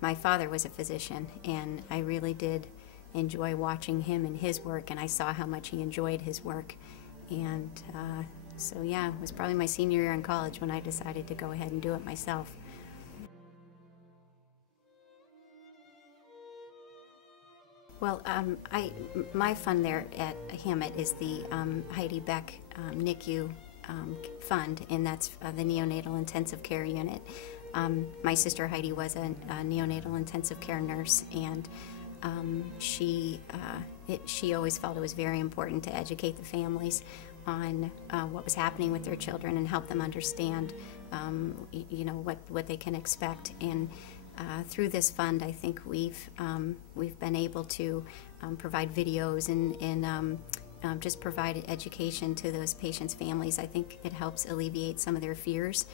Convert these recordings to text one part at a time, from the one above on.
my father was a physician, and I really did enjoy watching him and his work, and I saw how much he enjoyed his work. And so yeah, it was probably my senior year in college when I decided to go ahead and do it myself. Well, my fund there at Hamot is the Heidi Beck NICU fund, and that's the neonatal intensive care unit. My sister Heidi was a neonatal intensive care nurse, and she always felt it was very important to educate the families on what was happening with their children and help them understand, you know, what they can expect. And through this fund, I think we've been able to provide videos and just provide education to those patients' families. I think it helps alleviate some of their fears.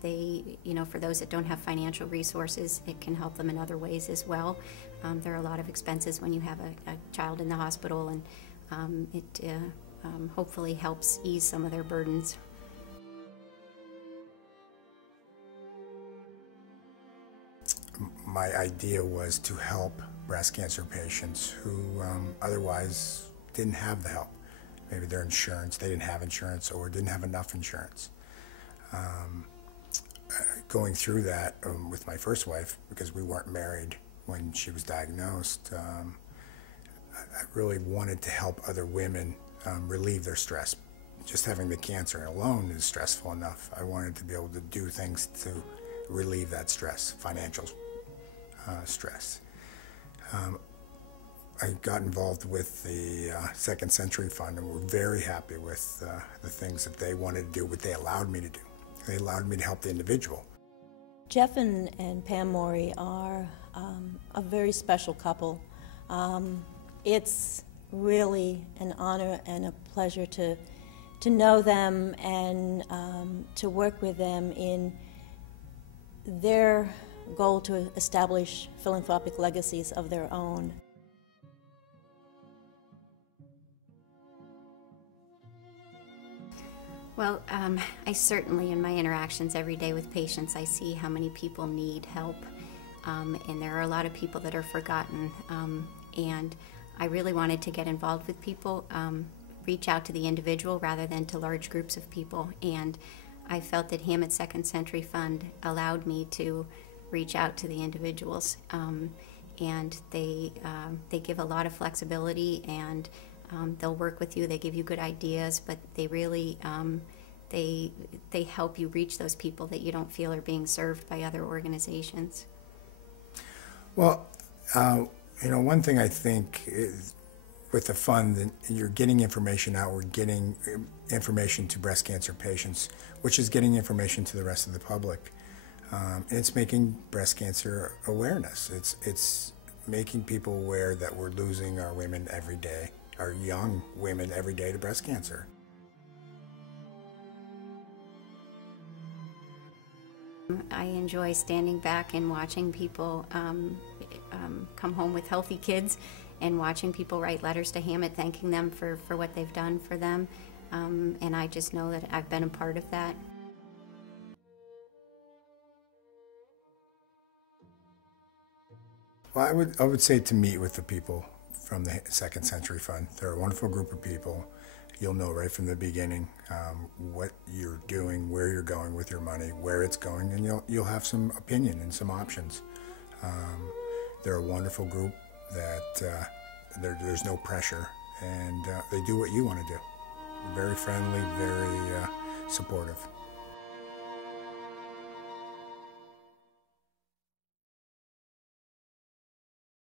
They, you know, for those that don't have financial resources, it can help them in other ways as well. There are a lot of expenses when you have a child in the hospital, and it hopefully helps ease some of their burdens. My idea was to help breast cancer patients who otherwise didn't have the help. Maybe their insurance, they didn't have insurance or didn't have enough insurance. Going through that with my first wife, because we weren't married when she was diagnosed, I really wanted to help other women relieve their stress. Just having the cancer alone is stressful enough. I wanted to be able to do things to relieve that stress, financial stress. I got involved with the Second Century Fund, and we're very happy with the things that they wanted to do, what they allowed me to do. They allowed me to help the individual. Jeff and Pam Morey are a very special couple. It's really an honor and a pleasure to know them and to work with them in their goal to establish philanthropic legacies of their own. Well, I certainly, in my interactions every day with patients, I see how many people need help, and there are a lot of people that are forgotten, and I really wanted to get involved with people, reach out to the individual rather than to large groups of people, and I felt that Hamot Second Century Fund allowed me to reach out to the individuals, and they give a lot of flexibility, and they'll work with you, they give you good ideas, but they really, they help you reach those people that you don't feel are being served by other organizations. Well, you know, one thing I think is with the fund, you're getting information out, we're getting information to breast cancer patients, which is getting information to the rest of the public. And it's making breast cancer awareness. It's making people aware that we're losing our women every day, our young women every day to breast cancer. I enjoy standing back and watching people come home with healthy kids, and watching people write letters to Hamot thanking them for what they've done for them. And I just know that I've been a part of that. Well, I would say to meet with the people from the Second Century Fund. They're a wonderful group of people. You'll know right from the beginning what you're doing, where you're going with your money, where it's going, and you'll have some opinion and some options. They're a wonderful group that there's no pressure, and they do what you want to do. Very friendly, very supportive.